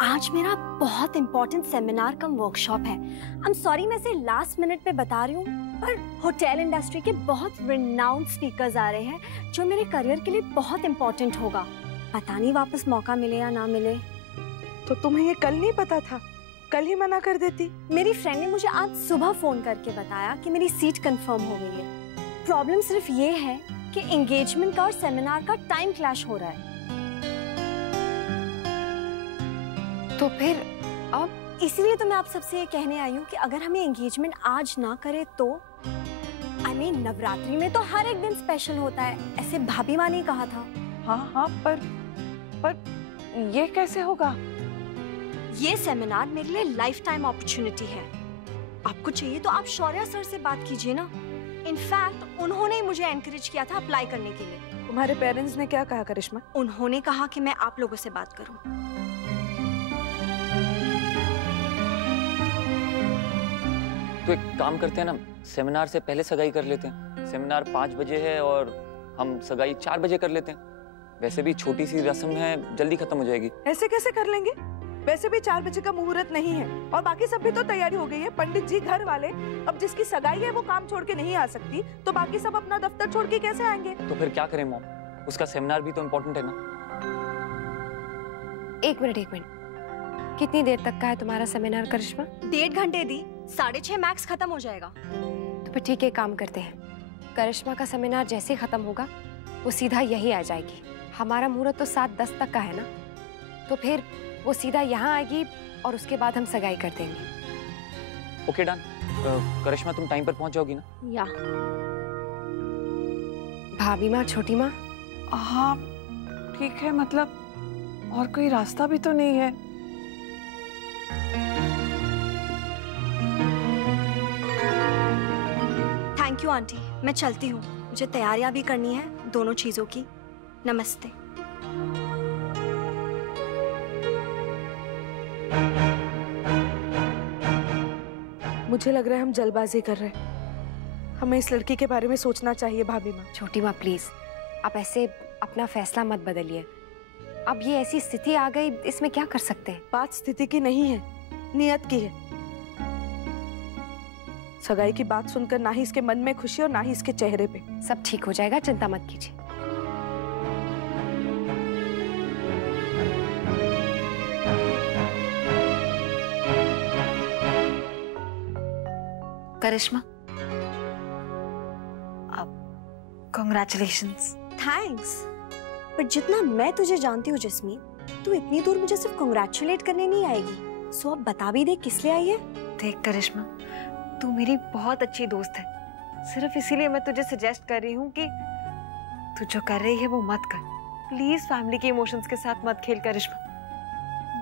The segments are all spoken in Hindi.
आज मेरा बहुत इंपॉर्टेंट सेमिनार कम वर्कशॉप है। आई एम सॉरी मैं इसे लास्ट मिनट पे बता रही हूँ, पर होटल इंडस्ट्री के बहुत रिनाउंड स्पीकर्स आ रहे हैं जो मेरे करियर के लिए बहुत इंपॉर्टेंट होगा। पता नहीं वापस मौका मिले या ना मिले। तो तुम्हें ये कल नहीं पता था? कल ही मना कर देती। मेरी फ्रेंड ने मुझे आज सुबह फोन करके बताया कि मेरी सीट कंफर्म हो गई है। प्रॉब्लम सिर्फ ये है कि एंगेजमेंट का और सेमिनार का टाइम क्लैश हो रहा है। तो फिर अब? इसीलिए तो मैं आप सबसे ये कहने आई हूँ कि अगर हमें एंगेजमेंट आज ना करे तो नवरात्रि में तो हर एक दिन स्पेशल होता है, ऐसे भाभी माँ ने कहा था। हाँ, पर ये कैसे होगा? ये सेमिनार मेरे लिए लाइफ टाइम अपॉर्चुनिटी है। आपको चाहिए तो आप शौर्या सर से बात कीजिए ना। इनफैक्ट उन्होंने ही मुझे एनकरेज किया था अप्लाई करने के लिए। तुम्हारे पेरेंट्स ने क्या कहा करिश्मा? उन्होंने कहा कि मैं आप लोगों से बात करूं। तो एक काम करते हैं ना, सेमिनार से पहले सगाई कर लेते हैं। सेमिनार 5 बजे है और हम सगाई 4 बजे कर लेते हैं। वैसे भी छोटी सी रस्म है, जल्दी खत्म हो जाएगी। ऐसे कैसे कर लेंगे? वैसे भी 4 बजे का मुहूर्त नहीं है और बाकी सब भी तो तैयारी हो गई है। पंडित जी, घर वाले, अब जिसकी सगाई है वो काम छोड़ के नहीं आ सकती, तो बाकी सब अपना दफ्तर छोड़ के कैसे आएंगे? तो फिर क्या करें मॉम, उसका सेमिनार भी तो इम्पोर्टेंट है ना। एक मिनट, कितनी देर तक का है तुम्हारा सेमिनार करिश्मा? 1.5 घंटे दी, 6:30 मैक्स खत्म हो जाएगा। तो फिर ठीक है, काम करते हैं। करिश्मा का सेमिनार जैसे ही खत्म होगा वो सीधा यही आ जाएगी। हमारा मुहूर्त तो 7:10 तक का है ना, तो फिर वो सीधा यहाँ आएगी और उसके बाद हम सगाई कर देंगे। Okay done. करिश्मा तुम टाइम पर पहुंच जाओगी ना? या भाभी माँ, छोटी माँ? हाँ ठीक है, मतलब और कोई रास्ता भी तो नहीं है। थैंक यू आंटी, मैं चलती हूँ। मुझे तैयारियां भी करनी है दोनों चीजों की। नमस्ते। मुझे लग रहा है हम जल्दबाजी कर रहे हैं। हमें इस लड़की के बारे में सोचना चाहिए भाभी माँ। छोटी माँ प्लीज, आप ऐसे अपना फैसला मत बदलिए। अब ये ऐसी स्थिति आ गई, इसमें क्या कर सकते हैं? बात स्थिति की नहीं है, नियत की है। सगाई की बात सुनकर ना ही इसके मन में खुशी और ना ही इसके चेहरे पे। सब ठीक हो जाएगा, चिंता मत कीजिए। करिश्मा, अब कांग्रेचुलेशंस। थैंक्स, पर जितना मैं तुझे जानती हूँ जस्मीत, तू इतनी दूर मुझे सिर्फ कांग्रेचुलेट करने नहीं आएगी। सो अब बता भी दे किस लिए आई है। देख करिश्मा, तू मेरी बहुत अच्छी दोस्त है। सिर्फ इसीलिए मैं तुझे सजेस्ट कर रही हूँ कि तू जो कर रही है वो मत कर। प्लीज फैमिली के इमोशंस के साथ मत खेल करिश्मा।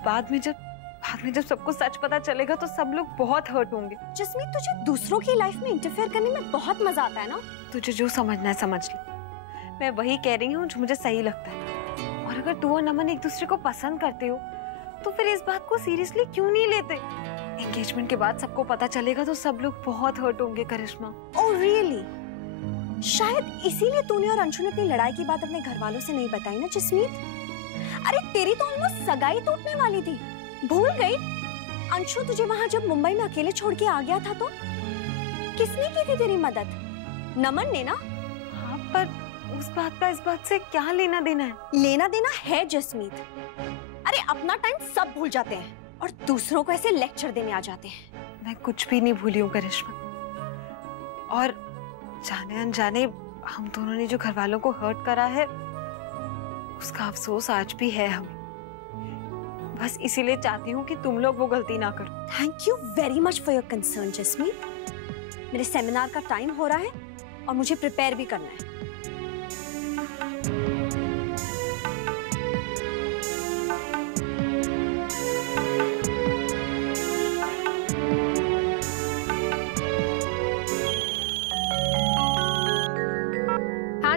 बाद में जब सबको सच पता चलेगा तो सब लोग बहुत हर्ट होंगे। जस्मीत, तुझे दूसरों की लाइफ में इंटरफेयर करने में बहुत मजा आता है ना। तुझे जो समझना है समझ ले। मैं वही कह रही हूँ जो मुझे सही लगता है। और अगर तू और नमन एक दूसरे को पसंद करते हो तो फिर इस बात को सीरियसली क्यों नहीं लेते? एंगेजमेंट के बाद सबको पता चलेगा तो सब लोग बहुत हर्ट होंगे करिश्मा। Oh really? शायद इसीलिए तूने और अंशु ने अपनी लड़ाई की बात अपने घर वालों से नहीं बताई ना जसमीत। अरे तेरी तो ऑलमोस्ट सगाई टूटने वाली थी, भूल गई? अंशु तुझे वहां जब मुंबई में अकेले छोड़ के आ गया था तो किसने की थी तेरी मदद? नमन ने ना। हाँ, पर उस बात का इस बात से क्या लेना देना है? लेना देना है जसमीत। अरे अपना टाइम सब भूल जाते हैं और दूसरों को ऐसे लेक्चर देने आ जाते हैं। मैं कुछ भी नहीं भूली हूँ करिश्मा। और जाने अनजाने हम दोनों ने जो घर वालों को हर्ट करा है उसका अफसोस आज भी है हमें। बस इसीलिए चाहती हूँ कि तुम लोग वो गलती ना करो। Thank you very much for your concern Jasmeet. मेरे सेमिनार का टाइम हो रहा है और मुझे प्रिपेयर भी करना है।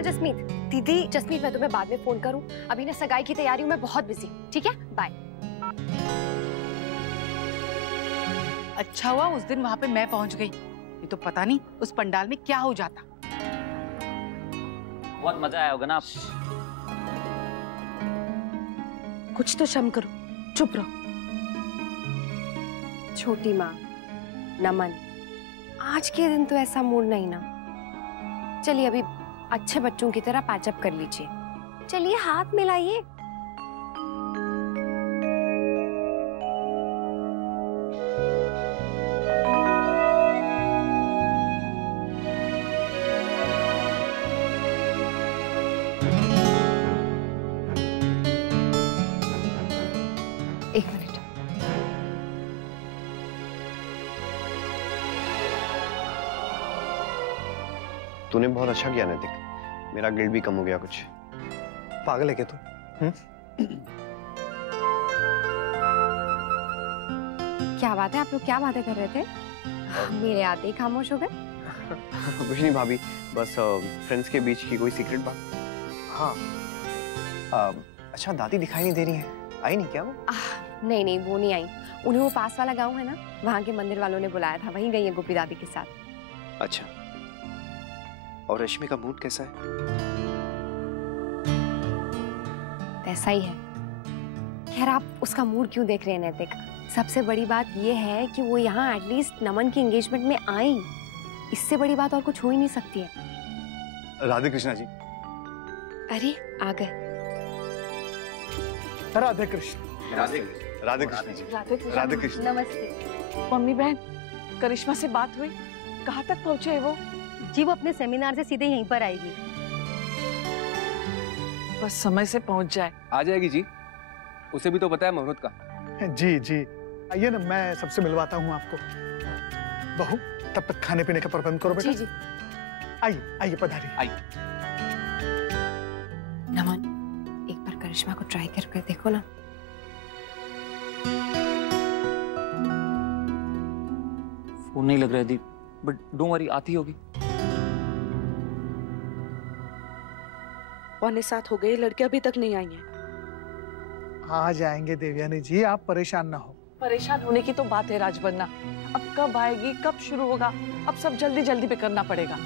जसमीत दीदी, जसमीत मैं तुम्हें बाद में फोन करूं। अभी ना सगाई की तैयारी में बहुत बिजी। ठीक है, बाय। अच्छा हुआ उस दिन वहां पे मैं पहुंच गई, ये तो पता नहीं उस पंडाल में क्या हो जाता। बहुत मजा आया होगा ना आप? कुछ तो शर्म करो, चुप रहो। छोटी माँ, नमन, आज के दिन तो ऐसा मूड नहीं ना। चलिए अभी अच्छे बच्चों की तरह पैचअप कर लीजिए। चलिए हाथ मिलाइए। एक मिनट। तूने बहुत अच्छा किया नैतिक, मेरा गिल्ट भी कम हो गया कुछ। पागल है क्या तू? क्या बात है, आप लोग क्या बातें कर रहे थे? मेरे आते ही खामोश हो गए। कुछ नहीं भाभी, बस फ्रेंड्स के बीच की कोई सीक्रेट बात। हाँ अच्छा, दादी दिखाई नहीं दे रही है, आई नहीं क्या वो? नहीं नहीं, वो नहीं आई। उन्हें वो पास वाला गांव है ना, वहाँ के मंदिर वालों ने बुलाया था, वहीं गई है गोपी दादी के साथ। अच्छा, और रश्मि का मूड कैसा है? ऐसा ही है। खैर आप उसका मूड क्यों देख रहे हैं नैतिक? सबसे बड़ी बात ये है कि वो यहाँ एटलीस्ट नमन की एंगेजमेंट में आई। इससे बड़ी बात और कुछ हो ही नहीं सकती है। राधे कृष्णा जी। अरे आ गए। राधे कृष्ण। राधे कृष्ण जी। राधे कृष्ण। नमस्ते। मम्मी बहन, करिश्मा से बात हुई? कहाँ तक पहुँचे वो? जी वो अपने सेमिनार से सीधे यहीं पर आएगी। बस समय से पहुँच जाए। आ जाएगी जी, उसे भी तो पता है मुहूर्त का। जी जी, आइए ना, मैं सबसे मिलवाता हूँ आपको। बहू, तब तक खाने पीने का प्रबंध करो बेटा। जी जी। आइए आइए, पधारिए। आइए। नमन, एक बार करिश्मा को ट्राई करके देखो ना। फोन नहीं लग रहा है दी, बट डोंट वरी, आती होगी। 6:45 हो गए, लड़के अभी तक नहीं आई हैं। आ जाएंगे देवयानी जी, आप परेशान ना हो। परेशान होने की तो बात है राजबन्ना, अब कब आएगी, कब शुरू होगा, अब सब जल्दी जल्दी पे करना पड़ेगा।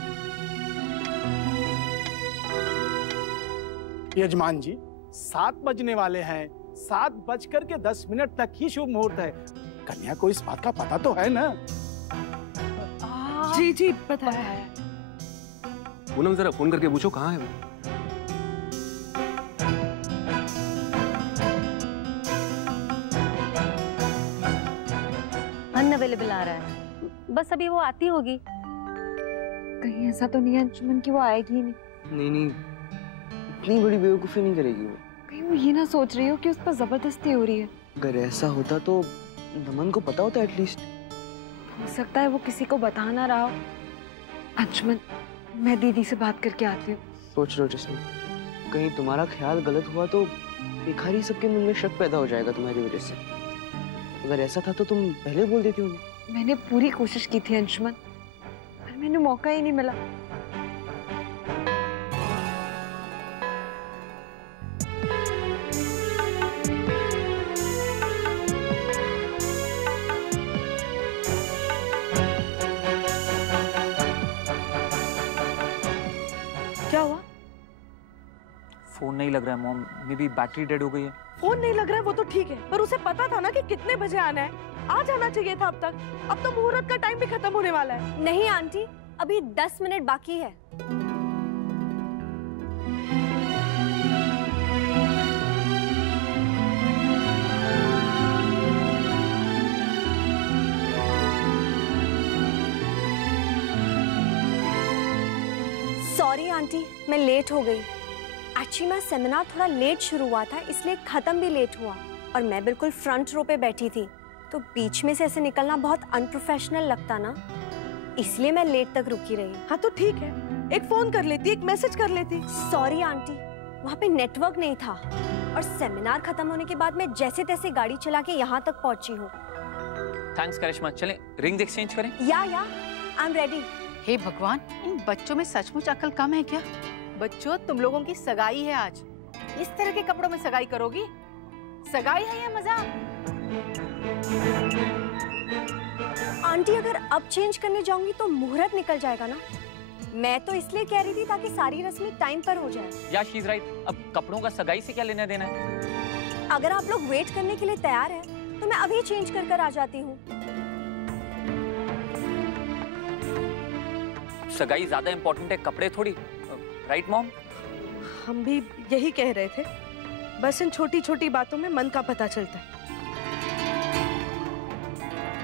यजमान जी, 7 बजने वाले हैं, 7:10 तक ही शुभ मुहूर्त है। कन्या को इस बात का पता तो है ना? जी जी पता है। पूनम जरा फोन करके पूछो कहाँ है वो। अनअवेलेबल आ रहा है, बस अभी वो आती होगी। कहीं ऐसा तो नहीं है अंशुमन कि वो आएगी ही नहीं? नहीं नहीं, इतनी बड़ी बेवकूफी नहीं करेगी वो। कहीं वो ये ना सोच रही हो कि उस पर जबरदस्ती हो रही है? अगर ऐसा होता तो नमन को पता होता एटलीस्ट। हो सकता है वो किसी को बता ना रहा हो। अंशुमन, मैं दीदी से बात करके आती हूँ। सोच लो जिसमें कहीं तुम्हारा ख्याल गलत हुआ तो बेकार ही सबके मन में शक पैदा हो जाएगा तुम्हारी वजह से। अगर ऐसा था तो तुम पहले बोल देती उन्हें। मैंने पूरी कोशिश की थी अंशुमन, पर मैंने मौका ही नहीं मिला। क्या हुआ? फोन नहीं लग रहा है mom, may be battery dead हो गई है। फोन नहीं लग रहा है वो तो ठीक है, पर उसे पता था ना कि कितने बजे आना है, आ जाना चाहिए था अब तक। अब तो मुहूर्त का टाइम भी खत्म होने वाला है। नहीं आंटी, अभी 10 मिनट बाकी है। सॉरी आंटी, मैं लेट हो गई। एक्चुअली मेरा सेमिनार थोड़ा लेट शुरू हुआ था, इसलिए खत्म भी लेट हुआ, और मैं बिल्कुल फ्रंट रो पे बैठी थी, तो बीच में से ऐसे निकलना बहुत अनप्रोफेशनल लगता ना, इसलिए मैं लेट तक रुकी रही। हाँ तो ठीक है, एक फोन कर लेती, एक मैसेज कर लेती। सॉरी आंटी, वहाँ पे नेटवर्क नहीं था, और सेमिनार खत्म होने के बाद मैं जैसे तैसे गाड़ी चला के यहाँ तक पहुँची हूँ। थैंक्स करिश्मा, चलें रिंग्स एक्सचेंज करें? या आई एम रेडी। हे भगवान, इन बच्चों में सचमुच अकल कम है क्या? बच्चों, तुम लोगों की सगाई है आज, इस तरह के कपड़ों में सगाई करोगी? सगाई है या मजाक? आंटी अगर अब चेंज करने जाऊंगी तो मुहूर्त निकल जाएगा ना। मैं तो इसलिए कह रही थी ताकि सारी रस्में टाइम पर हो जाए। या शी इज राइट, अब कपड़ों का सगाई से क्या लेना देना है? अगर आप लोग वेट करने के लिए तैयार हैं तो मैं अभी चेंज कर आ जाती हूँ। सगाई ज्यादा इम्पोर्टेंट है, कपड़े थोड़ी। Right mom? हम भी यही कह रहे थे, बस इन छोटी छोटी बातों में मन का पता चलता है।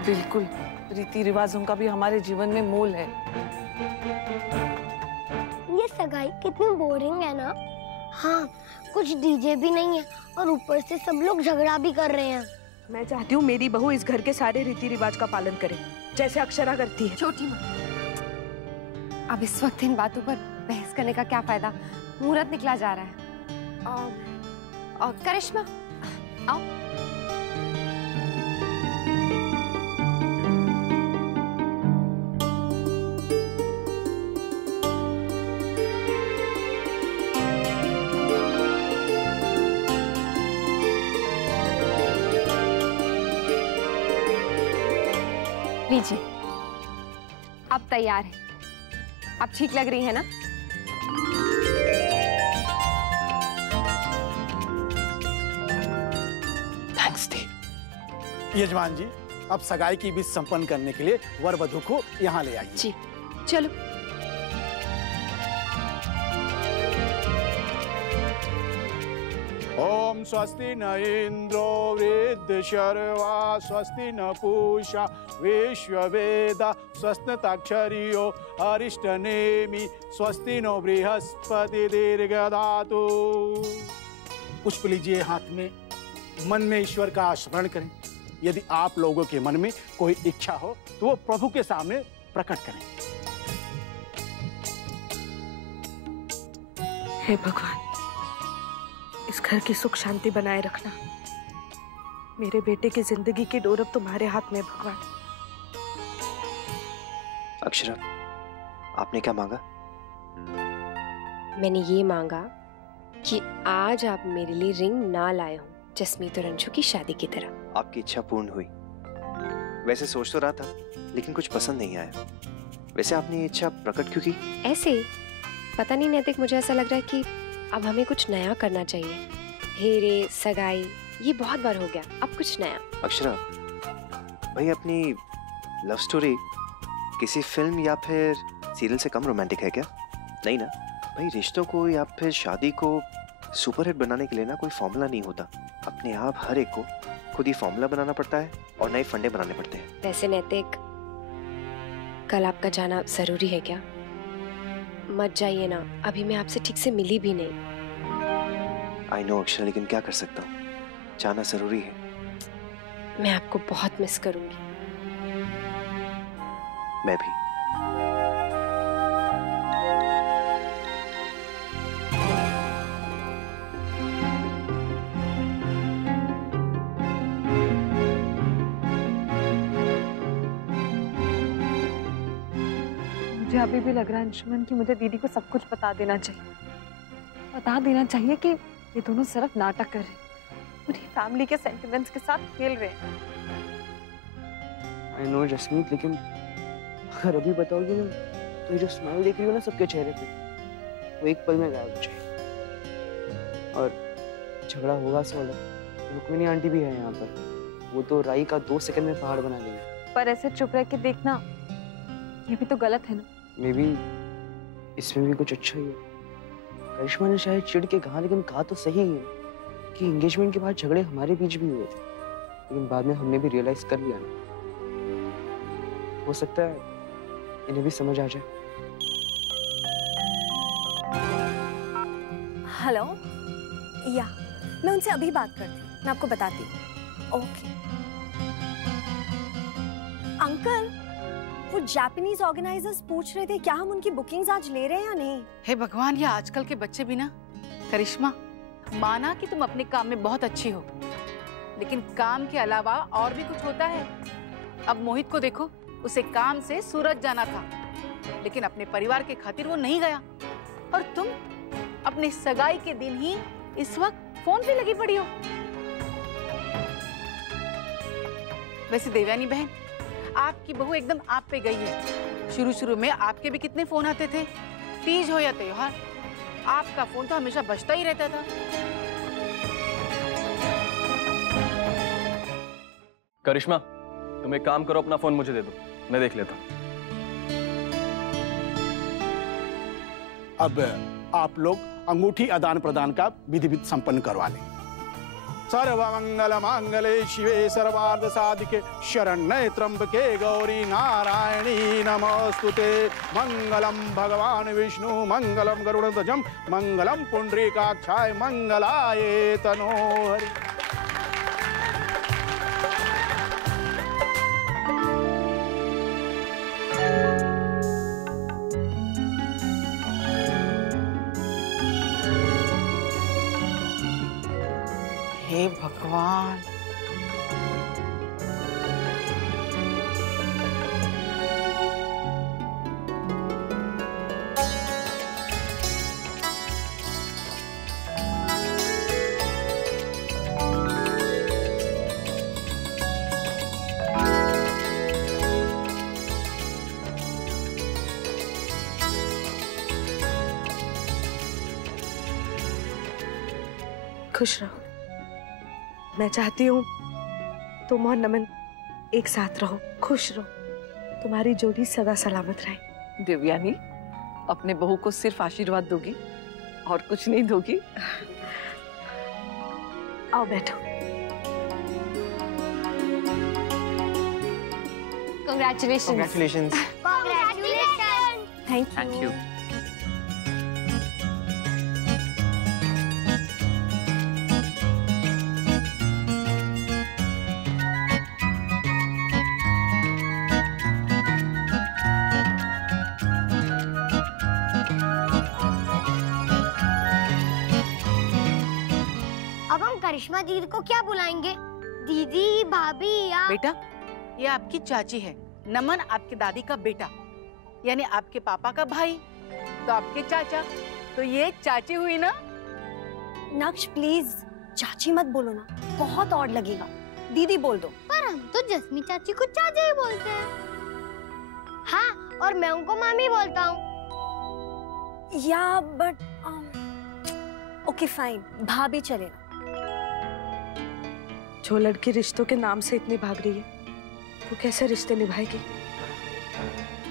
बिल्कुल, रीति रिवाजों का भी हमारे जीवन में मोल है। ये सगाई कितनी बोरिंग है ना। हाँ, कुछ डीजे भी नहीं है और ऊपर से सब लोग झगड़ा भी कर रहे हैं। मैं चाहती हूँ मेरी बहू इस घर के सारे रीति रिवाज का पालन करे, जैसे अक्षरा करती है। छोटी माँ, अब इस वक्त इन बातों पर बहस करने का क्या फायदा? मुहूर्त निकला जा रहा है। और करिश्मा, आओ। लीजिए, अब तैयार है। अब ठीक लग रही है ना? थैंक्स दी। यजमान जी, अब सगाई की विधि संपन्न करने के लिए वर वधू को यहाँ ले आइए। जी, चलो। ओम स्वस्ति न इंद्रो वृद्धशर्वा स्वस्ति न पूषा विश्ववेदा स्वस्तिताक्षरियो अरिष्टनेमि स्वस्ति नो बृहस्पति दीर्घदातु। पुष्प लीजिए हाथ में, मन में ईश्वर का स्मरण करें। यदि आप लोगों के मन में कोई इच्छा हो तो वो प्रभु के सामने प्रकट करें। हे भगवान, इस घर की सुख शांति बनाए रखना। मेरे बेटे की जिंदगी की डोर अब तुम्हारे हाथ में भगवान। अक्षरा, आपने क्या मांगा? मैंने ये मांगा कि आज आप मेरे लिए रिंग ना लाए हो, जसमीत और अंशु की शादी की तरह। आपकी इच्छा पूर्ण हुई। वैसे सोच तो रहा था, लेकिन कुछ पसंद नहीं आया। वैसे आपने ये इच्छा प्रकट क्यों की? ऐसे ही, पता नहीं नैतिक, मुझे ऐसा लग रहा है कि अब हमें कुछ नया करना चाहिए। हेरे सगाई ये बहुत बार हो गया, अब कुछ नया। अक्षरा, भाई अपनी लव स्टोरी किसी फिल्म या फिर सीरियल से कम रोमांटिक है क्या? नहीं ना भाई, रिश्तों को या फिर शादी को सुपरहिट बनाने के लिए ना कोई फॉर्मूला नहीं होता। अपने आप हर एक को खुद ही फॉर्मूला बनाना पड़ता है और नए फंडे बनाने पड़ते हैं। वैसे नैतिक, कल आपका जाना जरूरी है क्या? मत जाइए ना, अभी मैं आपसे ठीक से मिली भी नहीं। आई नो अक्षरा, लेकिन क्या कर सकता हूँ, जाना जरूरी है। मैं आपको बहुत मिस करूंगी। मैं भी। मुझे अभी भी लग रहा है अंशुमन कि मुझे दीदी को सब कुछ बता देना चाहिए। बता देना चाहिए कि ये दोनों सिर्फ नाटक कर रहे हैं, पूरी फैमिली के सेंटिमेंट्स के साथ खेल रहे हैं। आई नो जसमीत, लेकिन अगर अभी बताओगी ना तो ये जो स्माइल देख रही हो ना सबके चेहरे पे, वो एक पल में गायब हो जाएगी। और झगड़ा होगा सो अलग, रुक्मिणी आंटी भी है यहाँ पर, वो तो राई का 2 सेकंड में पहाड़ बना देंगे। पर ऐसे चुप रह के देखना ये भी तो गलत है ना। मे बी इसमें भी कुछ अच्छा ही है। करिश्मा ने शायद चिढ़ के कहा, लेकिन कहा तो सही है कि एंगेजमेंट के बाद झगड़े हमारे बीच भी हुए थे, लेकिन बाद में हमने भी रियलाइज कर लिया ना। हो सकता है इन्हें भी समझ आ जाए। हेलो, या मैं उनसे अभी बात करती हूँ, मैं आपको बताती हूँ। ओके अंकल, वो जापानीज ऑर्गेनाइजर्स पूछ रहे थे क्या हम उनकी बुकिंग्स आज ले रहे हैं या नहीं। हे भगवान, ये आजकल के बच्चे भी ना। करिश्मा, माना कि तुम अपने काम में बहुत अच्छी हो, लेकिन काम के अलावा और भी कुछ होता है। अब मोहित को देखो, उसे काम से सूरत जाना था, लेकिन अपने परिवार के खातिर वो नहीं गया। और तुम अपने सगाई के दिन ही इस वक्त फोन पे लगी पड़ी हो। वैसे देवयानी बहन, आपकी बहू एकदम आप पे गई है। शुरू शुरू में आपके भी कितने फोन आते थे, तीज हो या त्योहार, आपका फोन तो हमेशा बजता ही रहता था। करिश्मा, तुम एक काम करो, अपना फोन मुझे दे दो, मैं देख लेता हूँ। अब आप लोग अंगूठी आदान प्रदान का विधि संपन्न करवा लें। सर्वमंगल मांगले शिवे सर्वार्थ साधिके शरण्ये त्र्यंबके गौरी नारायणी नमोस्तुते। मंगलम भगवान विष्णु मंगलम गरुड़ध्वजम मंगलम पुंडरीकाक्षाय मंगलाय तनोहरि। हे भगवान, खुश रहो। मैं चाहती हूँ तुम और नमन एक साथ रहो, खुश रहो, तुम्हारी जोड़ी सदा सलामत रहे। देवयानी, अपने बहू को सिर्फ आशीर्वाद दोगी और कुछ नहीं दोगी? आओ बैठो। Congratulations. Congratulations. Thank you. अब हम करिश्मा दीदी को क्या बुलाएंगे? दीदी, भाभी या बेटा, ये आपकी चाची है। नमन आपके दादी का बेटा, यानी आपके पापा का भाई, तो आपके चाचा, तो ये चाची हुई ना। नक्श प्लीज चाची मत बोलो ना, बहुत ऑड लगेगा। दीदी बोल दो। पर हम तो जस्मी चाची को चाची ही बोलते हैं। हाँ, और मैं उनको मामी बोलता हूँ। या बट ओके फाइन, भाभी चलेगा। जो लड़की रिश्तों के नाम से इतनी भाग रही है, वो कैसे रिश्ते निभाएगी?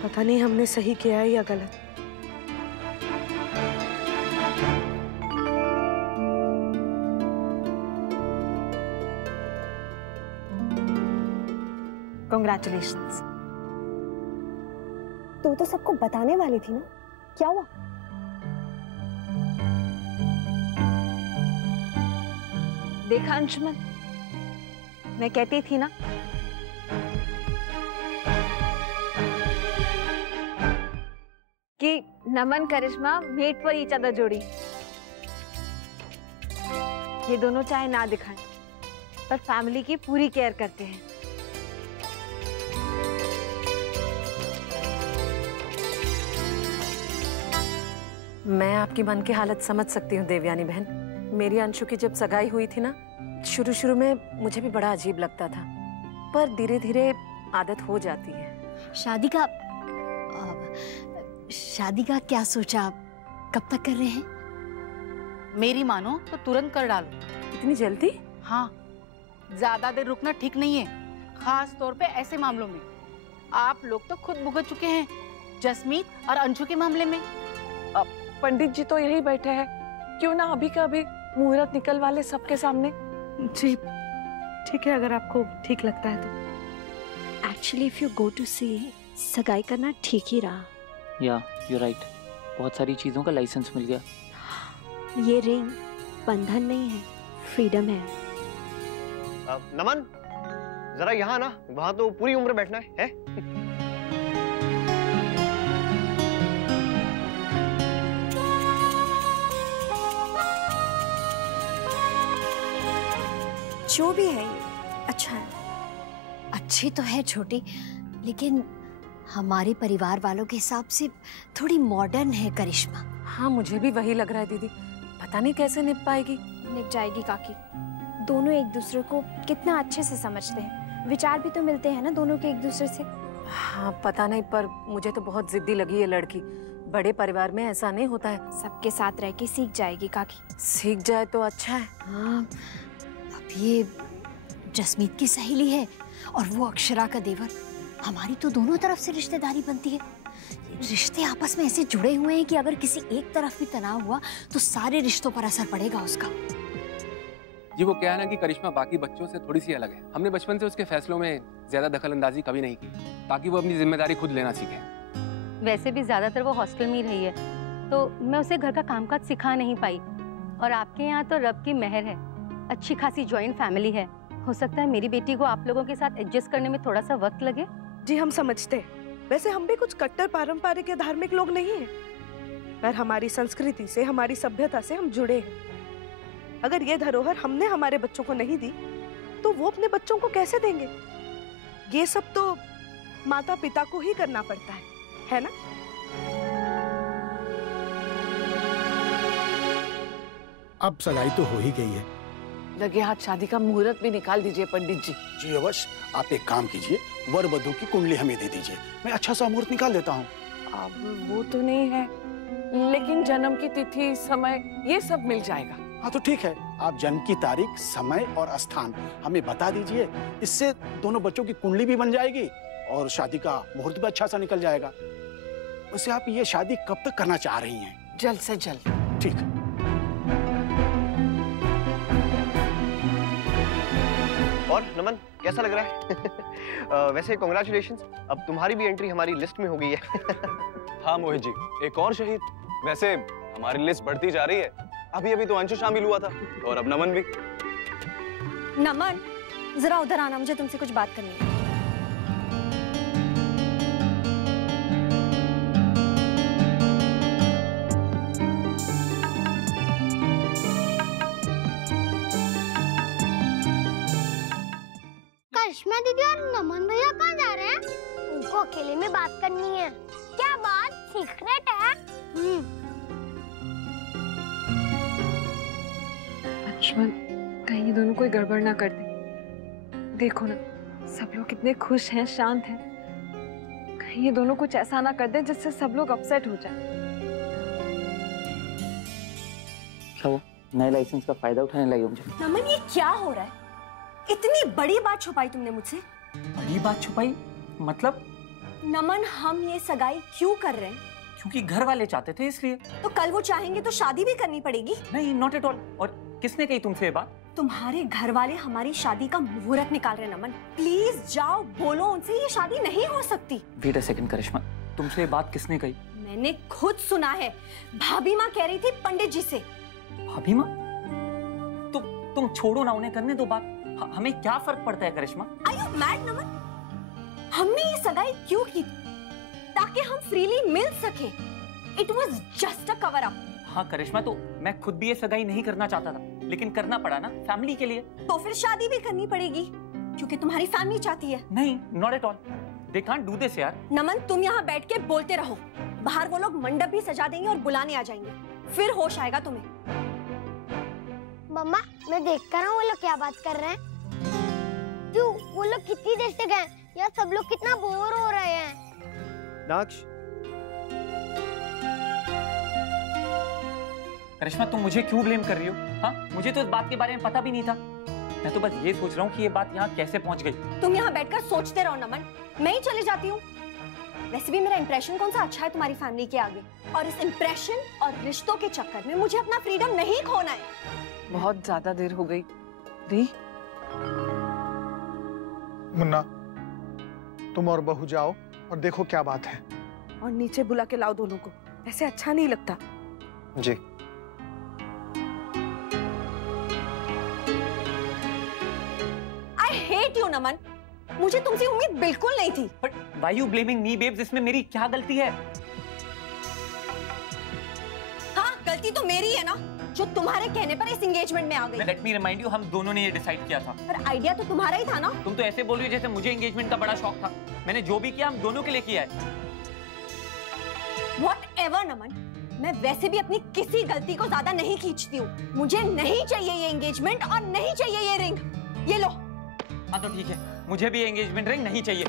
पता नहीं हमने सही किया है या गलत। Congratulations. तू तो सबको बताने वाली थी ना, क्या हुआ? देखा अंशुमन, मैं कहती थी ना। कि नमन करिश्मा मेट फॉर ईच अदर जोड़ी। ये दोनों चाहे ना दिखाएं, पर फैमिली की पूरी केयर करते हैं। मैं आपकी मन की हालत समझ सकती हूँ देवयानी बहन। मेरी अंशु की जब सगाई हुई थी ना, शुरू में मुझे भी बड़ा अजीब लगता था, पर धीरे धीरे आदत हो जाती है। शादी का क्या सोचा? कब तक कर रहे हैं? मेरी मानो तो तुरंत कर डालो। इतनी जल्दी? हाँ, ज्यादा देर रुकना ठीक नहीं है, खास तौर पे ऐसे मामलों में। आप लोग तो खुद भुगत चुके हैं जसमीत और अंशु के मामले में। पंडित जी तो यही बैठे हैं, क्यों ना अभी का अभी मुहूर्त निकलवा ले सबके सामने। जी ठीक है, अगर आपको ठीक लगता है तो। Actually if you go to see, सगाई करना ठीक ही रहा। या यू राइट, बहुत सारी चीजों का लाइसेंस मिल गया। ये रिंग बंधन नहीं है, फ्रीडम है। नमन, जरा यहाँ ना, वहाँ तो पूरी उम्र बैठना है? जो भी है ये अच्छा है। अच्छी तो है छोटी, लेकिन हमारे परिवार वालों के हिसाब से थोड़ी मॉडर्न है करिश्मा। हाँ, मुझे भी वही लग रहा है दीदी, पता नहीं कैसे निभ पाएगी। निभ जाएगी काकी। दोनों एक दूसरे को कितना अच्छे से समझते हैं, विचार भी तो मिलते हैं ना दोनों के एक दूसरे से। हाँ पता नहीं, पर मुझे तो बहुत जिद्दी लगी है लड़की। बड़े परिवार में ऐसा नहीं होता है। सबके साथ रह के सीख जाएगी काकी। सीख जाए तो अच्छा है। हाँ, अब ये जसमीत की सहेली है और वो अक्षरा का देवर। हमारी तो दोनों तरफ से रिश्तेदारी बनती है, रिश्ते आपस में ऐसे जुड़े हुए हैं कि अगर किसी एक तरफ भी तनाव हुआ तो सारे रिश्तों पर असर पड़ेगा उसका। ये वो क्या है ना कि करिश्मा बाकी बच्चों से थोड़ी सी अलग है। हमने बचपन से उसके फैसलों में ज्यादा दखल अंदाजी कभी नहीं की, ताकि वो अपनी जिम्मेदारी खुद लेना सीखे। वैसे भी ज्यादातर वो हॉस्टल में ही रही है, तो मैं उसे घर का कामकाज सिखा नहीं पाई। और आपके यहाँ तो रब की मेहर है, अच्छी खासी जॉइंट फैमिली है। हो सकता है मेरी बेटी को आप लोगों के साथ एडजस्ट करने में थोड़ा सा वक्त लगे। जी हम समझते हैं, वैसे हम भी कुछ कट्टर पारंपरिक या धार्मिक लोग नहीं हैं, पर हमारी संस्कृति से, हमारी सभ्यता से हम जुड़े हैं। अगर ये धरोहर हमने हमारे बच्चों को नहीं दी तो वो अपने बच्चों को कैसे देंगे? ये सब तो माता पिता को ही करना पड़ता है ना? अब सगाई तो हो ही गई है। लगे हाथ शादी का मुहूर्त भी निकाल दीजिए पंडित जी। जी अवश्य, आप एक काम कीजिए, वर वधू की कुंडली हमें दे दीजिए, मैं अच्छा सा मुहूर्त निकाल देता हूँ। अब वो तो नहीं है, लेकिन जन्म की तिथि, समय, ये सब मिल जाएगा। हाँ तो ठीक है, आप जन्म की तारीख, समय और स्थान हमें बता दीजिए। इससे दोनों बच्चों की कुंडली भी बन जाएगी और शादी का मुहूर्त भी अच्छा सा निकल जाएगा। वैसे आप ये शादी कब तक करना चाह रही हैं? जल्द से जल्द। ठीक है। और नमन कैसा लग रहा है? वैसे कांग्रेचुलेशंस, अब तुम्हारी भी एंट्री हमारी लिस्ट में हो गई है। हाँ मोहित जी, एक और शहीद। वैसे हमारी लिस्ट बढ़ती जा रही है। अभी अभी तो अंशु शामिल हुआ था और अब नमन भी। नमन जरा उधर आना, मुझे तुमसे कुछ बात करनी है। करिश्मा दीदी और नमन भैया कहाँ जा रहे हैं? उनको अकेले में बात करनी है। क्या बात? सीक्रेट है? लक्ष्मण, कहीं ये दोनों कोई गड़बड़ ना कर दे। देखो ना, सब लोग कितने खुश हैं, शांत हैं। कहीं ये दोनों कुछ ऐसा ना कर दे जिससे सब लोग अपसेट हो जाएं। क्या वो नए लाइसेंस का फायदा उठाने लगे मुझे? नमन ये क्या हो रहा है? इतनी बड़ी बात छुपाई तुमने मुझसे। बड़ी बात छुपाई मतलब? नमन हम ये सगाई क्यों कर रहे हैं? क्योंकि घर वाले चाहते थे इसलिए। तो कल वो चाहेंगे तो शादी भी करनी पड़ेगी। नहीं, नॉट एट ऑल। और किसने कही तुमसे ये बात? तुम्हारे घर वाले हमारी शादी का मुहूर्त निकाल रहे हैं नमन। प्लीज जाओ, बोलो उनसे ये शादी नहीं हो सकती। वेट अ सेकंड करिश्मा, तुमसे ये बात किसने कही? मैंने खुद सुना है, भाभी माँ कह रही थी पंडित जी से। भाभी माँ? तुम छोड़ो ना, उन्हें करने दो बात। हमें क्या फर्क पड़ता है करिश्मा? Are you mad, नमन? हमने ये सगाई क्यों की? ताकि हम फ्रीली मिल सके। It was just a cover up. हाँ करिश्मा, तो मैं खुद भी ये सगाई नहीं करना चाहता था, लेकिन करना पड़ा ना फैमिली के लिए। तो फिर शादी भी करनी पड़ेगी क्योंकि तुम्हारी फैमिली चाहती है। नहीं, not at all. They can't do this यार। नमन तुम यहाँ बैठ के बोलते रहो, बाहर वो लोग मंडप भी सजा देंगे और बुलाने आ जाएंगे, फिर होश आएगा तुम्हें। मम्मा मैं देख कर रहा हूँ वो लोग क्या बात कर रहे हैं। क्यों? वो लोग कितनी देर से गए? यार सब लोग कितना बोर हो रहे हैं। नाक्ष, करिश्मा तुम मुझे क्यों ब्लेम कर रही हो? हाँ, मुझे तो इस बात के बारे में पता भी नहीं था। मैं तो बस ये सोच रहा हूँ कि ये बात यहाँ कैसे पहुँच गई। तुम यहाँ बैठकर सोचते रहो नमन, मैं ही चली जाती हूँ। वैसे भी मेरा इंप्रेशन कौन सा अच्छा है तुम्हारी फैमिली के आगे, और इस इंप्रेशन और रिश्तों के चक्कर में मुझे अपना फ्रीडम नहीं खोना है। बहुत ज्यादा देर हो गई। री, मुन्ना तुम और बहू जाओ और देखो क्या बात है। और नीचे बुला के लाओ दोनों को, ऐसे अच्छा नहीं लगता। जी। I hate you नमन, मुझे तुमसे उम्मीद बिल्कुल नहीं थी। But why you blaming me, babes? इसमें मेरी क्या गलती है? हाँ, गलती तो मेरी है ना, जो तुम्हारे कहने पर इस एंगेजमेंट में आ गई। Let me remind you, हम दोनों ने ये डिसाइड किया था। पर आइडिया तो तुम्हारा ही था ना। तुम तो ऐसे बोल रही हो जैसे मुझे एंगेजमेंट का बड़ा शौक था। मैंने जो भी किया हम दोनों के लिए किया है। Whatever नमन, मैं वैसे भी अपनी किसी गलती को ज्यादा नहीं खींचती हूँ। मुझे नहीं चाहिए ये एंगेजमेंट और नहीं चाहिए ये रिंग। ये लो। हाँ तो ठीक है, मुझे भी एंगेजमेंट रिंग नहीं चाहिए।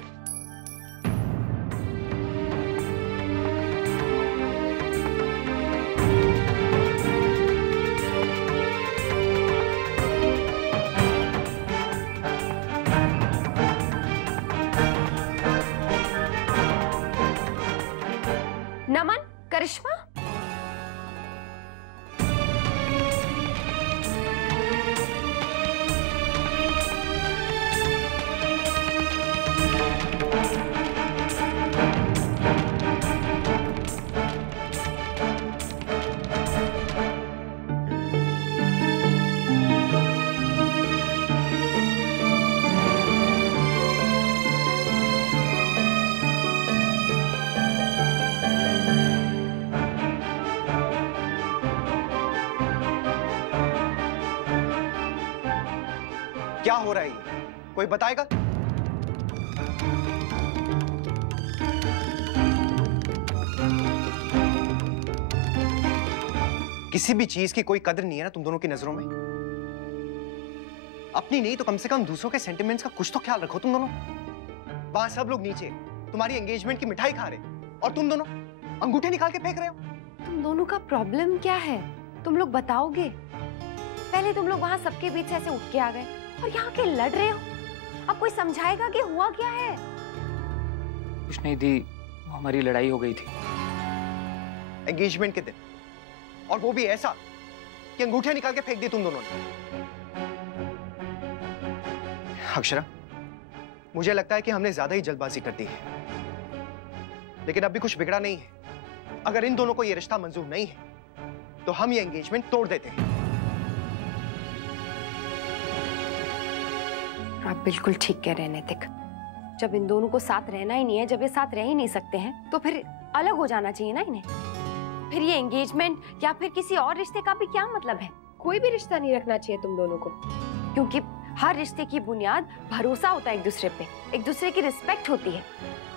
क्या हो रहा है ये? कोई बताएगा? किसी भी चीज की कोई कदर नहीं है ना तुम दोनों की नजरों में? अपनी नहीं तो कम से कम दूसरों के सेंटिमेंट्स का कुछ तो ख्याल रखो तुम दोनों। वहां सब लोग नीचे तुम्हारी एंगेजमेंट की मिठाई खा रहे और तुम दोनों अंगूठे निकाल के फेंक रहे हो। तुम दोनों का प्रॉब्लम क्या है? तुम लोग बताओगे? पहले तुम लोग वहाँ सबके बीच से ऐसे उठ के आ गए और यहाँ के लड़ रहे हो। अब कोई समझाएगा कि हुआ क्या है? कुछ नहीं दी, हमारी लड़ाई हो गई थी एंगेजमेंट के दिन, और वो भी ऐसा कि अंगूठे निकाल के फेंक दिए तुम दोनों ने। अक्षरा, मुझे लगता है कि हमने ज्यादा ही जल्दबाजी कर दी है, लेकिन अभी कुछ बिगड़ा नहीं है। अगर इन दोनों को ये रिश्ता मंजूर नहीं है तो हम ये एंगेजमेंट तोड़ देते हैं। आप बिल्कुल ठीक कह रहे हैं नैतिक। जब इन दोनों को साथ रहना ही नहीं है, जब ये साथ रह ही नहीं सकते हैं, तो फिर अलग हो जाना चाहिए ना इन्हें। फिर ये एंगेजमेंट या फिर किसी और रिश्ते का भी क्या मतलब है? कोई भी रिश्ता नहीं रखना चाहिए तुम दोनों को, क्योंकि हर रिश्ते की बुनियाद भरोसा होता है एक दूसरे पे, एक दूसरे की रिस्पेक्ट होती है।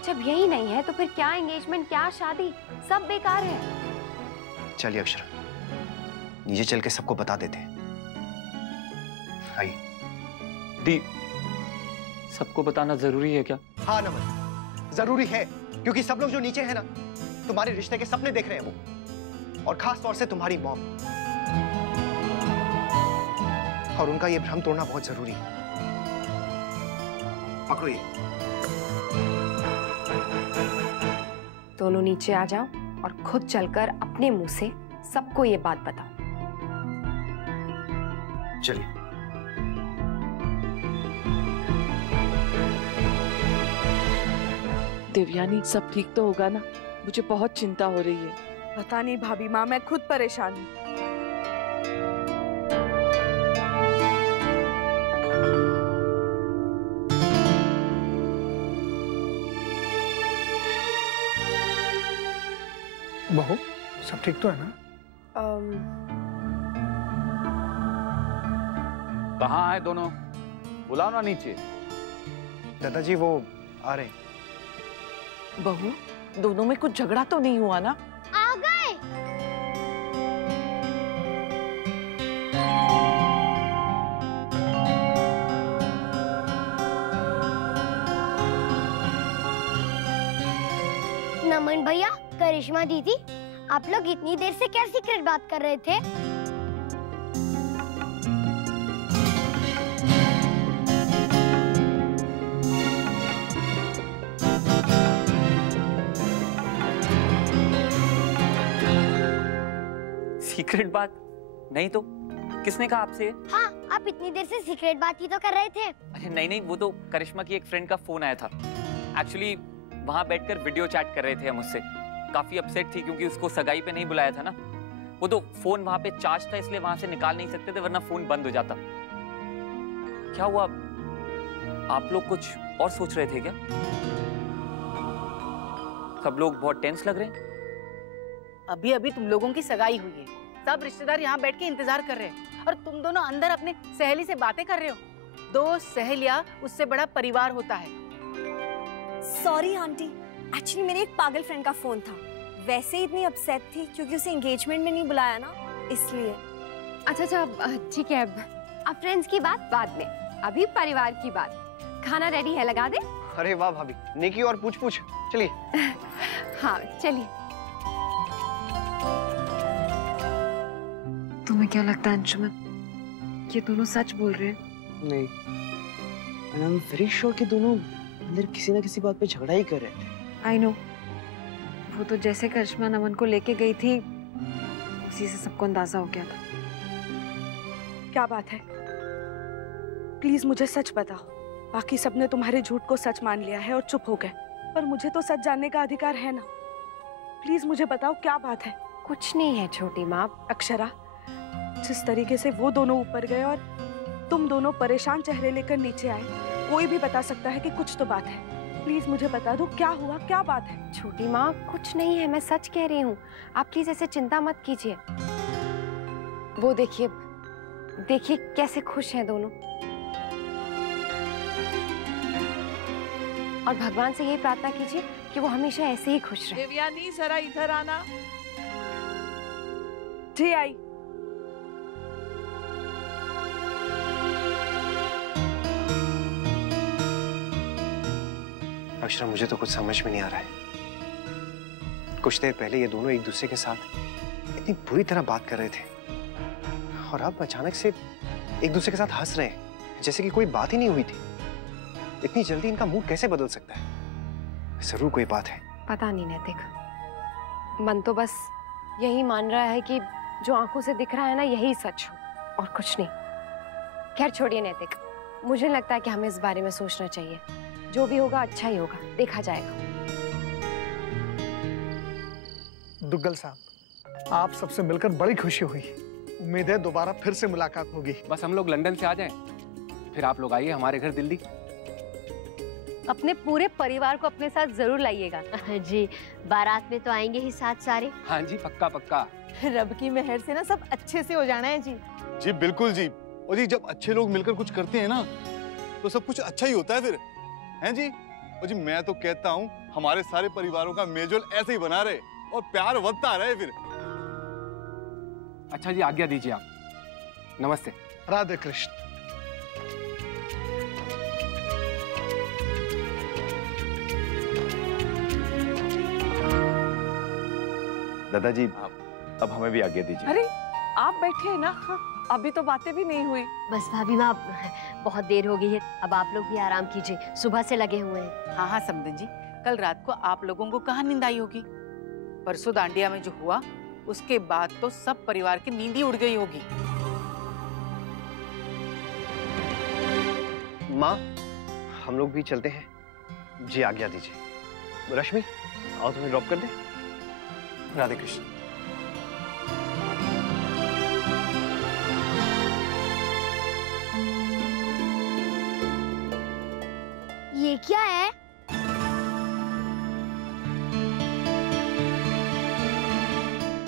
जब यही नहीं है तो फिर क्या एंगेजमेंट, क्या शादी, सब बेकार है। चलिए अक्षरा, नीचे चल के सबको बता देते हैं। आइए। दी, सबको बताना जरूरी है क्या? हाँ नमन, जरूरी है, क्योंकि सब लोग जो नीचे हैं ना, तुम्हारे रिश्ते के सपने देख रहे हैं वो, और खास तौर से तुम्हारी मॉम, और उनका ये भ्रम तोड़ना बहुत जरूरी है। पकड़ो ये। दोनों नीचे आ जाओ और खुद चलकर अपने मुंह से सबको ये बात बताओ। चलिए। देवयानी, सब ठीक तो होगा ना? मुझे बहुत चिंता हो रही है। पता नहीं भाभी माँ, मैं खुद परेशान हूँ। बहू, सब ठीक तो है ना? कहाँ है दोनों? बुलाओ ना नीचे। दादाजी वो आ रहे हैं। बहू, दोनों में कुछ झगड़ा तो नहीं हुआ ना? आ गए। नमन भैया, करिश्मा दीदी, आप लोग इतनी देर से क्या सीक्रेट बात कर रहे थे? सीक्रेट बात नहीं तो किसने कहा आपसे? हाँ, आप इतनी देर से सीक्रेट बात ही तो कर रहे थे। अरे नहीं नहीं, वो तो करिश्मा की एक फ्रेंड का फोन आया था। एक्चुअली वहां बैठकर वीडियो चैट कर रहे थे हम उससे। काफी अपसेट थी क्योंकि उसको सगाई पे नहीं बुलाया था ना। वो तो फोन वहां पे चार्ज था, इसलिए वहां से निकाल नहीं सकते थे, वरना फोन बंद हो जाता। क्या हुआ? आप लोग कुछ और सोच रहे थे क्या? सब लोग बहुत टेंस लग रहे हैं। अभी अभी तुम लोगों की सगाई हुई है, सब रिश्तेदार यहाँ बैठ के इंतजार कर रहे हैं और तुम दोनों अंदर अपने सहेली से बातें कर रहे हो। दो सहेलियां, उससे बड़ा परिवार होता है। सॉरी आंटी, एक्चुअली मेरे एक पागल फ्रेंड का फोन था। वैसे ही इतनी अपसेट थी क्योंकि उसे एंगेजमेंट में नहीं बुलाया ना, इसलिए। अच्छा, ठीक है। अब फ्रेंड्स की बात बाद में, अभी परिवार की बात। खाना रेडी है, लगा दे? अरे वाह भाभी, नेकी और पूछ पूछ। चलिए। हाँ चलिए। तुम्हें क्या लगता है अंशुमन, ये दोनों सच बोल रहे हैं? नहीं, आई एम वेरी श्योर कि दोनों अंदर किसी ना किसी बात पे झगड़ा ही कर रहे थे। आई नो, वो तो जैसे करिश्मा नमन को लेके गई थी, उसी से सबको अंदाजा हो गया था। क्या बात है? प्लीज मुझे सच बताओ। बाकी सबने तुम्हारे झूठ को सच मान लिया है और चुप हो गए, पर मुझे तो सच जानने का अधिकार है ना। प्लीज मुझे बताओ, क्या बात है? कुछ नहीं है छोटी माँ। अक्षरा, जिस तरीके से वो दोनों ऊपर गए और तुम दोनों परेशान चेहरे लेकर नीचे आए, कोई भी बता सकता है कि कुछ तो बात है। प्लीज मुझे बता दो, क्या हुआ, क्या बात है? छोटी माँ, कुछ नहीं है, मैं सच कह रही हूँ। आप प्लीज ऐसे चिंता मत कीजिए। वो देखिए, देखिए कैसे खुश हैं दोनों। और भगवान से यही प्रार्थना कीजिए कि वो हमेशा ऐसे ही खुश रहे। देवयानी जरा इधर आना। जी आई। अक्षरा, मुझे तो कुछ समझ में नहीं आ रहा है। कुछ देर पहले ये दोनों एक दूसरे के साथ इतनी बुरी तरह बात कर रहे थे और अब अचानक से एक दूसरे के साथ हंस रहे हैं जैसे कि कोई बात ही नहीं हुई थी। इतनी जल्दी इनका मूड कैसे बदल सकता है? जरूर कोई बात है। पता नहीं नैतिक, मन तो बस यही मान रहा है कि जो आंखों से दिख रहा है ना यही सच हो और कुछ नहीं। खैर छोड़िए नैतिक, मुझे लगता है कि हमें इस बारे में सोचना चाहिए। जो भी होगा अच्छा ही होगा, देखा जाएगा। दुग्गल साहब, आप सबसे मिलकर बड़ी खुशी हुई। उम्मीद है दोबारा फिर से मुलाकात होगी। बस हम लोग लंदन से आ जाएं, फिर आप लोग आइए हमारे घर दिल्ली। अपने पूरे परिवार को अपने साथ जरूर लाइएगा। जी, बारात में तो आएंगे ही साथ सारे। हाँ जी, पक्का पक्का। रब की मेहर से ना सब अच्छे से हो जाना है जी। जी बिल्कुल जी। और जी जब अच्छे लोग मिलकर कुछ करते हैं ना तो सब कुछ अच्छा ही होता है फिर, हैं जी? और जी मैं तो कहता हूँ हमारे सारे परिवारों का मेलजोल ऐसे ही बना रहे और प्यार बढ़ता रहे फिर। अच्छा जी, आज्ञा दीजिए आप। नमस्ते। राधे कृष्ण। दादाजी, अब हमें भी आज्ञा दीजिए। अरे आप बैठे हैं ना, अभी तो बातें भी नहीं हुई। बस भाभी माँ, बहुत देर हो गई है, अब आप लोग भी आराम कीजिए, सुबह से लगे हुए हैं। हाँ हाँ समधन जी, कल रात को आप लोगों को कहाँ नींद आई होगी? परसों दांडिया में जो हुआ उसके बाद तो सब परिवार की नींद ही उड़ गई होगी। माँ, हम लोग भी चलते हैं। जी आज्ञा दीजिए। रश्मि, आओ तुम्हें ड्रॉप कर दे। राधे कृष्ण। ये क्या है?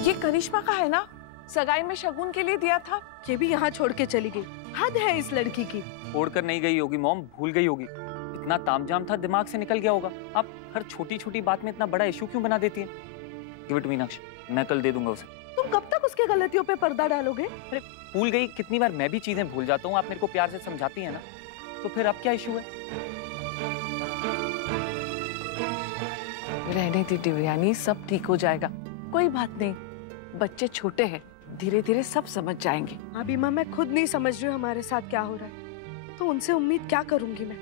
ये करिश्मा का है ना, सगाई में शगुन के लिए दिया था। ये भी यहाँ छोड़ के चली गई। हद है इस लड़की की। छोड़कर नहीं गई होगी मॉम, भूल गई होगी। इतना तामझाम था, दिमाग से निकल गया होगा। आप हर छोटी छोटी बात में इतना बड़ा इशू क्यों बना देती हैं? गिव इट मीनाक्षी, मैं कल दे दूंगा उसे। तुम कब तक उसके गलतियों पे पर्दा डालोगे? अरे भूल गई, कितनी बार मैं भी चीजें भूल जाता हूँ। आप मेरे को प्यार से समझाती हैं ना, तो फिर अब क्या इशू है? रहने दी देवयानी, सब ठीक हो जाएगा, कोई बात नहीं। बच्चे छोटे हैं, धीरे धीरे सब समझ जाएंगे। अभी माँ, मैं खुद नहीं समझ रही हूँ हमारे साथ क्या हो रहा है, तो उनसे उम्मीद क्या करूंगी मैं?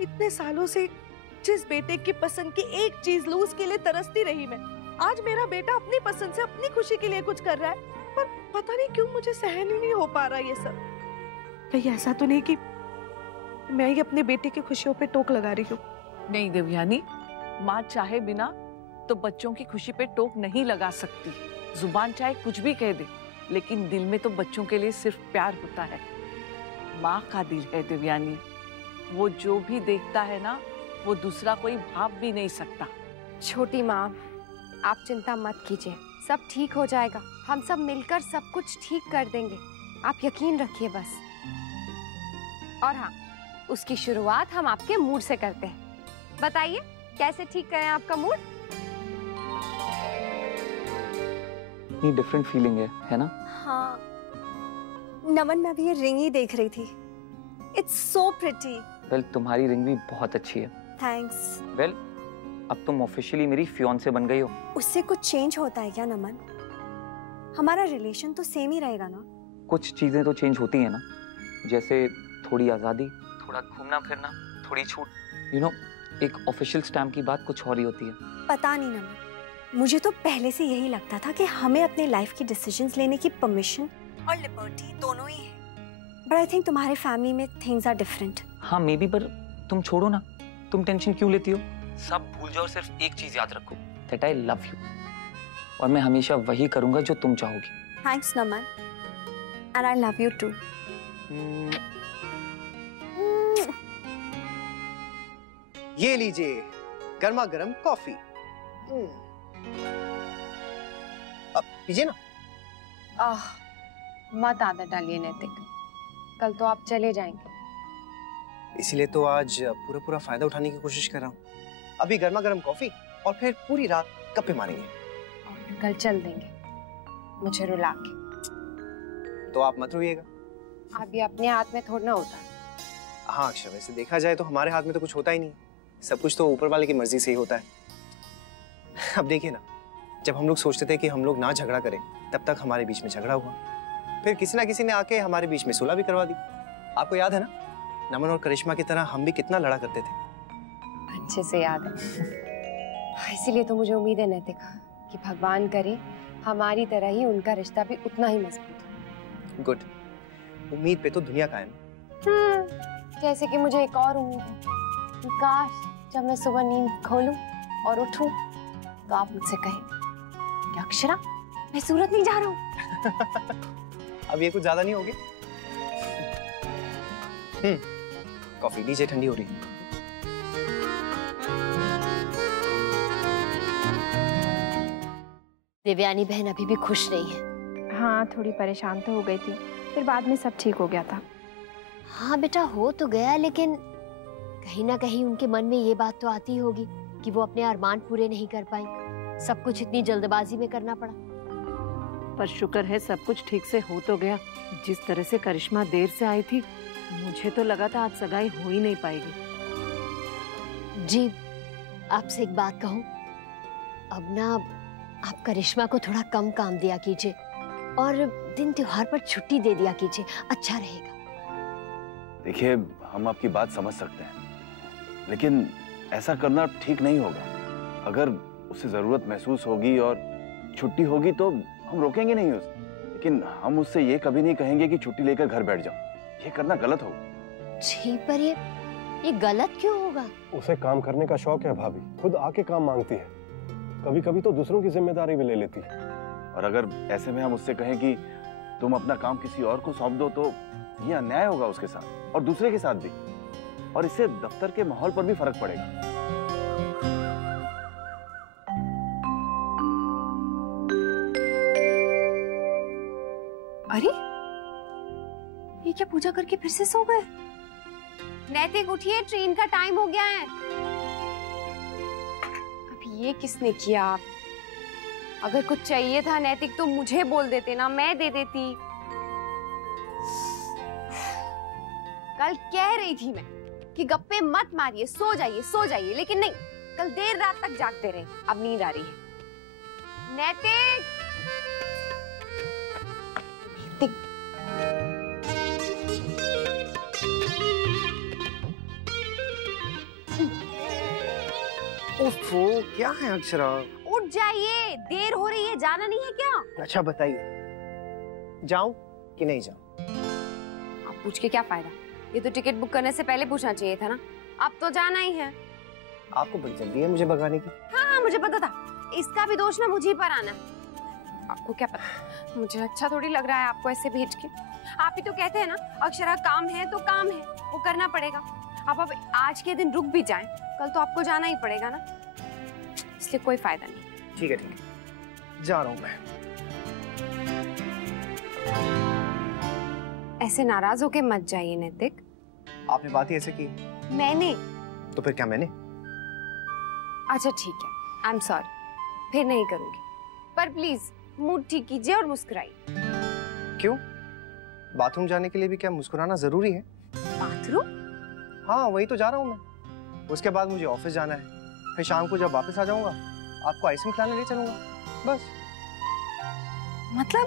इतने सालों से जिस बेटे की पसंद की एक चीज लूं, उसके लिए तरसती रही मैं। आज मेरा बेटा अपनी पसंद से अपनी खुशी के लिए कुछ कर रहा है, पर पता नहीं क्यों मुझे सहन ही नहीं हो पा रहा ये सब। कहीं ऐसा तो नहीं कि मैं ही अपने बेटे की खुशियों पे टोक लगा रही हूँ? नहीं देवयानी, माँ चाहे बिना तो बच्चों की खुशी पे टोक नहीं लगा सकती। जुबान चाहे कुछ भी कह दे, लेकिन दिल में तो बच्चों के लिए सिर्फ प्यार होता है। माँ का दिल है देवयानी, वो जो भी देखता है ना, वो दूसरा कोई भाप भी नहीं सकता। छोटी माँ, आप चिंता मत कीजिए, सब ठीक हो जाएगा। हम सब मिलकर सब कुछ ठीक कर देंगे, आप यकीन रखिए बस। और हाँ, उसकी शुरुआत हम आपके मूड से करते हैं। बताइए कैसे ठीक करें आपका मूड? ये डिफरेंट फीलिंग है ना? हाँ नमन, मैं भी ये रिंग ही देख रही थी। It's so pretty. वेल, तुम्हारी रिंग भी बहुत अच्छी है। थैंक्स। वेल, अब तुम ऑफिशियली मेरी फियांसे बन गई हो। उससे कुछ चेंज होता है क्या नमन? हमारा रिलेशन तो सेम ही रहेगा ना? कुछ चीजें तो चेंज होती हैं ना, जैसे थोड़ी आजादी, थोड़ा घूमना फिरना, थोड़ी छूट। यू नो, एक ऑफिशियल स्टैम्प की बात कुछ और ही होती है। पता नहीं नमन, मुझे तो पहले से यही लगता था कि हमें अपने लाइफ की डिसीजंस लेने की परमिशन और लिबर्टी दोनों ही है। बट आई थिंक तुम्हारे फैमिली में थिंग्स आर डिफरेंट। हाँ मे बी, पर तुम छोड़ो ना, तुम टेंशन क्यों लेती हो? सब भूल जाओ, सिर्फ एक चीज याद रखो, दैट आई लव यू। और मैं हमेशा वही करूंगा जो तुम चाहोगी। Thanks Naman, and I love you too. ये लीजिए गर्मा गर्म कॉफी। अब पीजिए ना। मत आदत डालिए नैतिक, कल तो आप चले जाएंगे। इसीलिए तो आज पूरा पूरा फायदा उठाने की कोशिश कर रहा हूँ। अभी गर्मा गर्म कॉफी और फिर पूरी रात गप्पे मारेंगे। और कल चल देंगे मुझे रुला के। तो आप मत रोइएगा। अभी अपने हाथ में थोड़ा ना होता। हाँ अक्षर, वैसे देखा जाए तो हमारे हाथ में तो कुछ होता ही नहीं, सब कुछ तो ऊपर वाले की मर्जी से ही होता है। अब देखिए ना, जब हम लोग सोचते थे कि हम लोग ना झगड़ा करें, तब तक हमारे बीच में झगड़ा हुआ, फिर किसी ना किसी ने आके हमारे बीच में सुलह भी करवा दी। आपको याद है ना, नमन और करिश्मा की तरह हम भी कितना लड़ा करते थे। अच्छे से याद है। इसीलिए तो मुझे उम्मीद है नैतिक कि भगवान करे हमारी तरह ही उनका रिश्ता भी उतना ही मजबूत हो। गुड, उम्मीद पे तो दुनिया कायम। जैसे कि मुझे एक और उम्मीद है कि काश जब मैं सुबह नींद खोलूं और उठूं तो आप मुझसे कहें कि अक्षरा मैं सूरत नहीं जा रहा हूं। अब ये कुछ ज्यादा नहीं होगी। कॉफी लीजिए, ठंडी हो रही है। देवयानी बहन अभी भी खुश नहीं है। हाँ, थोड़ी परेशान तो हो गई थी, फिर बाद में सब ठीक हो गया था। हाँ बेटा, हो तो गया, लेकिन कहीं ना कहीं उनके मन में ये बात तो आती होगी कि वो अपने अरमान पूरे नहीं कर पाई, सब कुछ इतनी जल्दबाजी में करना पड़ा। पर शुक्र है सब कुछ ठीक से हो तो गया। जिस तरह से करिश्मा देर से आई थी, मुझे तो लगा था आज सगाई हो ही नहीं पाएगी। जी, आपसे एक बात कहूँ, अब ना आप करिश्मा को थोड़ा कम काम दिया कीजिए और दिन त्योहार पर छुट्टी दे दिया कीजिए, अच्छा रहेगा। देखिए, हम आपकी बात समझ सकते हैं, लेकिन ऐसा करना ठीक नहीं होगा। अगर उसे जरूरत महसूस होगी और छुट्टी होगी तो हम रोकेंगे नहीं उसे, लेकिन हम उससे ये कभी नहीं कहेंगे कि छुट्टी लेकर घर बैठ जाओ। ये करना गलत होगा। जी, पर ये गलत क्यों होगा? उसे काम करने का शौक है भाभी, खुद आके काम मांगती है, कभी कभी तो दूसरों की जिम्मेदारी भी ले लेती है। और अगर ऐसे में हम उससे कहें कि तुम अपना काम किसी और को सौंप दो तो ये अन्याय होगा उसके साथ और दूसरे के साथ भी, और इससे दफ्तर के माहौल पर भी फर्क पड़ेगा। अरे ये क्या, पूजा करके फिर से सो गए? नैतिक उठिए, ट्रेन का टाइम हो गया है। अब ये किसने किया? अगर कुछ चाहिए था नैतिक तो मुझे बोल देते ना, मैं दे देती। कल कह रही थी मैं कि गप्पे मत मारिए, सो जाइए, लेकिन नहीं, कल देर रात तक जागते रहे। अब नींद आ रही है। नैतिक, ओफो, क्या है अक्षरा? उठ जाइए, देर हो रही है, जाना नहीं है क्या? अच्छा बताइए, जाऊं कि नहीं जाऊं? अब पूछ के क्या फायदा? ये तो टिकट बुक करने से पहले पूछना चाहिए था ना। अब तो जाना ही है। आपको बड़ी जल्दी है मुझे भगाने की। हाँ, मुझे पता था, इसका भी दोष ना मुझे पर आना। आपको क्या पता, मुझे अच्छा थोड़ी लग रहा है आपको ऐसे भेज के। आप ही तो कहते हैं ना, अक्षरा काम है तो काम है, वो करना पड़ेगा। अब आज के दिन रुक भी जाएं, कल तो आपको जाना ही पड़ेगा ना, इसलिए कोई फायदा नहीं। ठीक है, जा रहा हूं मैं। ऐसे नाराज होके मत जाइए नैतिक। आपने बात ही ऐसे की? मैंने? तो फिर क्या मैंने? अच्छा ठीक है, आई एम सॉरी, फिर नहीं करूंगी। पर प्लीज मूड ठीक कीजिए और मुस्कुराइए। क्यों? बाथरूम जाने के लिए भी क्या मुस्कुराना जरूरी है? बाथरूम? हाँ, वही तो जा रहा हूँ मैं। उसके बाद मुझे ऑफिस जाना है, फिर शाम को जब वापस आ जाऊंगा आपको आइसक्रीम खिलाने ले चलूंगा, बस। मतलब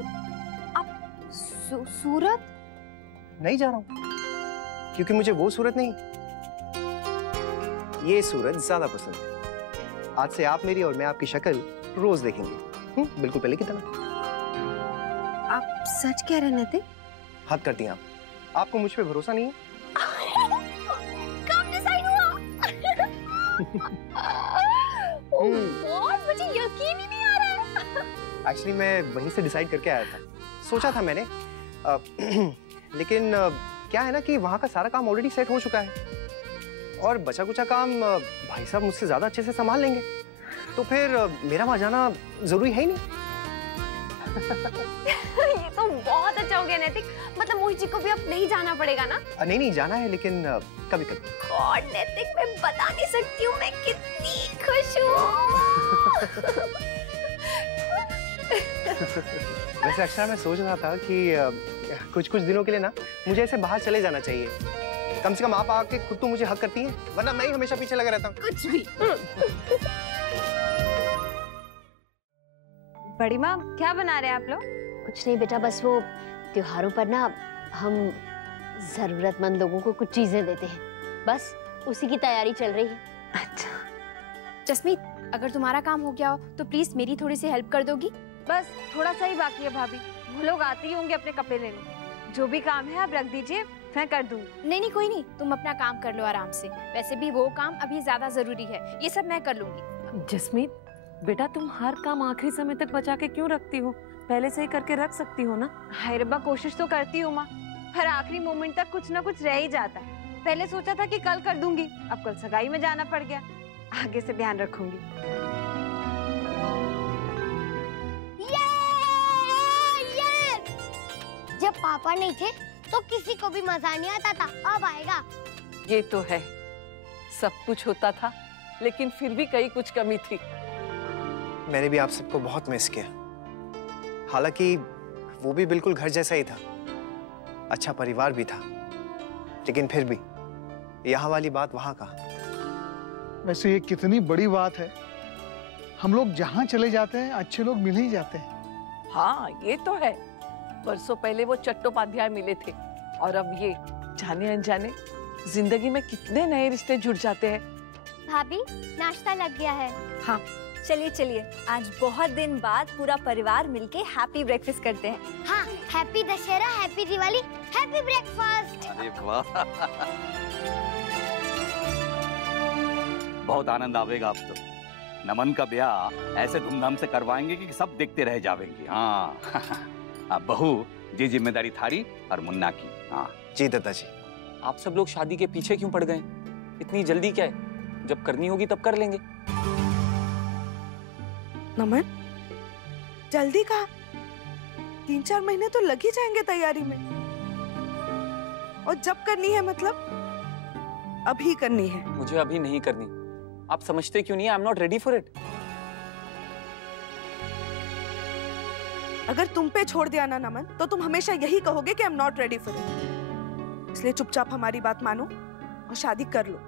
आप सूरत? नहीं जा रहा हूँ, क्योंकि मुझे वो सूरत नहीं, ये सूरत ज्यादा पसंद है। आज से आप मेरी और मैं आपकी शक्ल रोज देखेंगे, बिल्कुल पहले की तरह। आप सच कह रहे हैं नैतिक? हद करती हैं आप। आपको मुझ पे भरोसा नहीं है? कब डिसाइड हुआ? मुझे यकीन ही नहीं आ रहा है। एक्चुअली मैं वहीं से डिसाइड करके आया था, सोचा था मैंने, लेकिन क्या है ना कि वहाँ का सारा काम ऑलरेडी सेट हो चुका है और बचा कुचा काम भाई साहब मुझसे ज्यादा अच्छे से संभाल लेंगे, तो फिर मेरा वहाँ जाना जरूरी है ही नहीं। ये तो बहुत अच्छा जाओगे नैतिक? मतलब मोहित जी को भी अब नहीं जाना पड़ेगा ना? नहीं नहीं जाना है, लेकिन कभी कभी। गॉड नैतिक, मैं बता नहीं सकती हूँ मैं कितनी खुश हूँ। वैसे अक्षरा, मैं सोच रहा था कि कुछ कुछ दिनों के लिए ना मुझे ऐसे बाहर चले जाना चाहिए। कम से कम आप आके खुद तो मुझे हक करती हैं, वरना मैं ही हमेशा पीछे लगा रहता हूँ। कुछ भी। बड़ी माँ, क्या बना रहे हैं आप लोग? कुछ नहीं बेटा, बस वो त्योहारों पर ना हम जरूरतमंद लोगों को कुछ चीजें देते हैं, बस उसी की तैयारी चल रही है। अच्छा जसमीत, अगर तुम्हारा काम हो गया हो तो प्लीज मेरी थोड़ी सी हेल्प कर दोगी? बस थोड़ा सा ही बाकी है भाभी, वो लोग आते ही होंगे अपने कपड़े लेने। जो भी काम है आप रख दीजिए, मैं कर दूंगी। नहीं नहीं कोई नहीं, तुम अपना काम कर लो आराम से। वैसे भी वो काम अभी ज्यादा जरूरी है, ये सब मैं कर लूंगी। जसमीत बेटा, तुम हर काम आखिरी समय तक बचा के क्यों रखती हो? पहले से ही करके रख सकती हो ना। हाय रब्बा, कोशिश तो करती हूँ माँ, पर आखिरी मोमेंट तक कुछ ना कुछ रह ही जाता है। पहले सोचा था कि कल कर दूंगी, अब कल सगाई में जाना पड़ गया। आगे से ध्यान रखूंगी। जब पापा नहीं थे तो किसी को भी मजा नहीं आता था, अब आएगा। ये तो है, सब कुछ होता था लेकिन फिर भी कहीं कुछ कमी थी। मैंने भी आप सबको बहुत मिस किया। हालांकि वो भी बिल्कुल घर जैसा ही था, अच्छा परिवार भी था, लेकिन फिर भी यहाँ वाली बात वहाँ का। वैसे ये कितनी बड़ी बात है, हम लोग जहाँ चले जाते हैं अच्छे लोग मिल ही जाते हैं। हाँ ये तो है, बरसों पहले वो चट्टोपाध्याय मिले थे और अब ये जाने अनजाने जिंदगी में कितने नए रिश्ते जुड़ जाते हैं। भाभी, नाश्ता लग गया है। हाँ चलिए चलिए, आज बहुत दिन बाद पूरा परिवार मिलके हैप्पी ब्रेकफास्ट करते हैं। हाँ, happy Dussehra, happy Diwali, happy breakfast. अरे वाह, बहुत आनंद आवेगा अब तो। नमन का ब्याह ऐसे धूमधाम से करवाएंगे कि सब देखते रह जाएंगे। हाँ अब बहू जी जिम्मेदारी थारी और मुन्ना की। हाँ जी दादाजी। आप सब लोग शादी के पीछे क्यों पड़ गए? इतनी जल्दी क्या है? जब करनी होगी तब कर लेंगे। नमन, जल्दी कहा? 3-4 महीने तो लग ही जाएंगे तैयारी में। और जब करनी है मतलब अभी करनी है। मुझे अभी नहीं करनी। आप समझते क्यों नहीं? I am not ready for it. अगर तुम पे छोड़ दिया ना नमन, तो तुम हमेशा यही कहोगे कि I am not ready for it. इसलिए चुपचाप हमारी बात मानो और शादी कर लो।